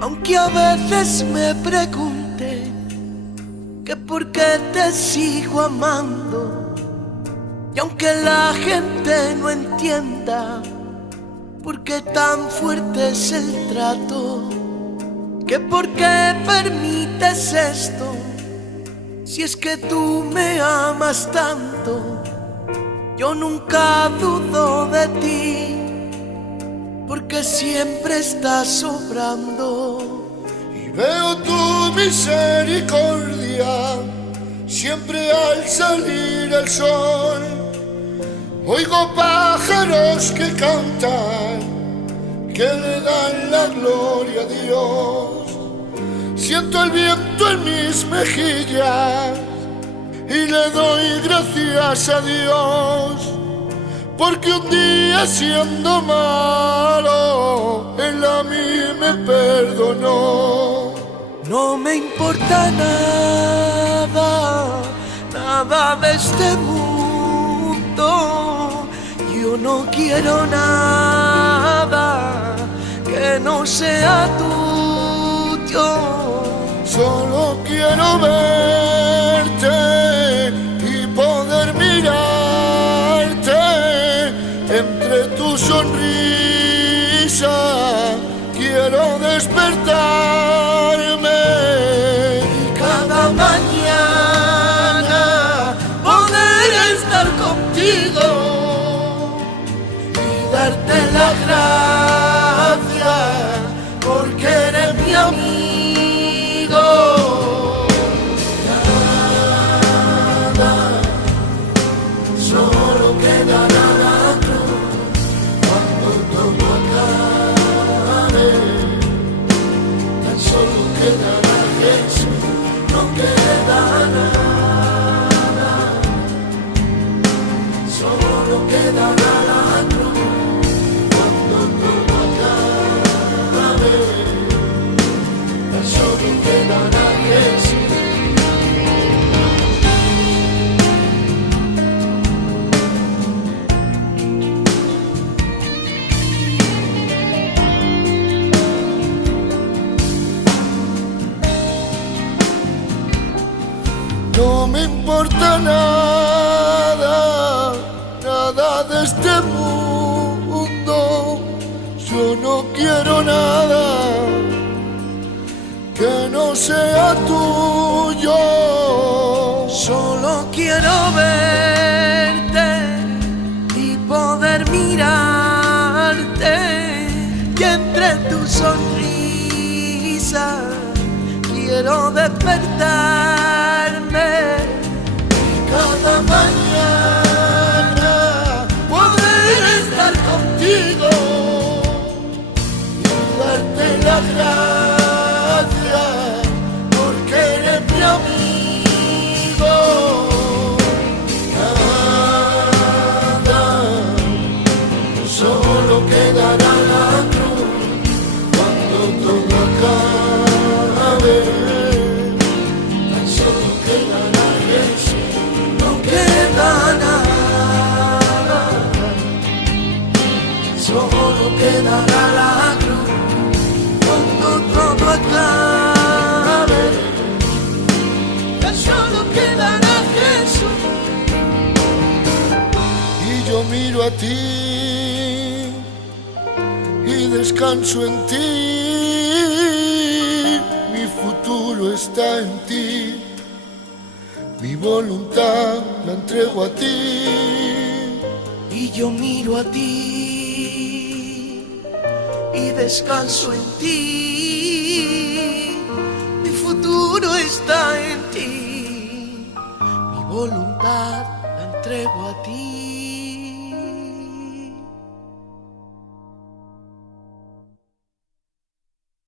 Aunque a veces me pregunte que por qué te sigo amando, y aunque la gente no entienda por qué tan fuerte es el trato, que por qué permites esto, si es que tú me amas tanto, yo nunca dudo de ti, porque siempre estás sobrando. Y veo tu misericordia siempre al salir el sol. Oigo pájaros que cantan, que le dan la gloria a Dios. Siento el viento en mis mejillas y le doy gracias a Dios, porque un día siendo malo, Él a mí me perdonó. No me importa nada, nada de este mundo. Yo no quiero nada que no sea tuyo. Solo quiero verte y poder mirarte entre tu sonrisa. Quiero despertarme y cada mañana poder estar contigo y darte las gracias porque eres mi amigo. Nada, solo quedará la cruz cuando todo acabe. Tan solo quedará Jesús, no queda nada. Solo quedará la cruz cuando todo acabe. Tan solo quedará Jesús. No me importa nada, nada de este mundo. Yo no quiero nada que no sea tuyo. Solo quiero verte y poder mirarte, y entre tu sonrisa quiero despertarme. Y cada mañana poder estar contigo y darte las gracias porque eres mi amigo. Nada, solo quedará la cruz cuando todo acabe. Tan solo quedará Jesús, no queda nada. Solo quedará la cruz cuando todo acabe. Tan solo quedará Jesús. Y yo miro a ti y descanso en ti. Mi futuro está en ti. Mi voluntad la entrego a ti. Y yo miro a ti y descanso en ti. Mi futuro está en ti. Mi voluntad la entrego a ti.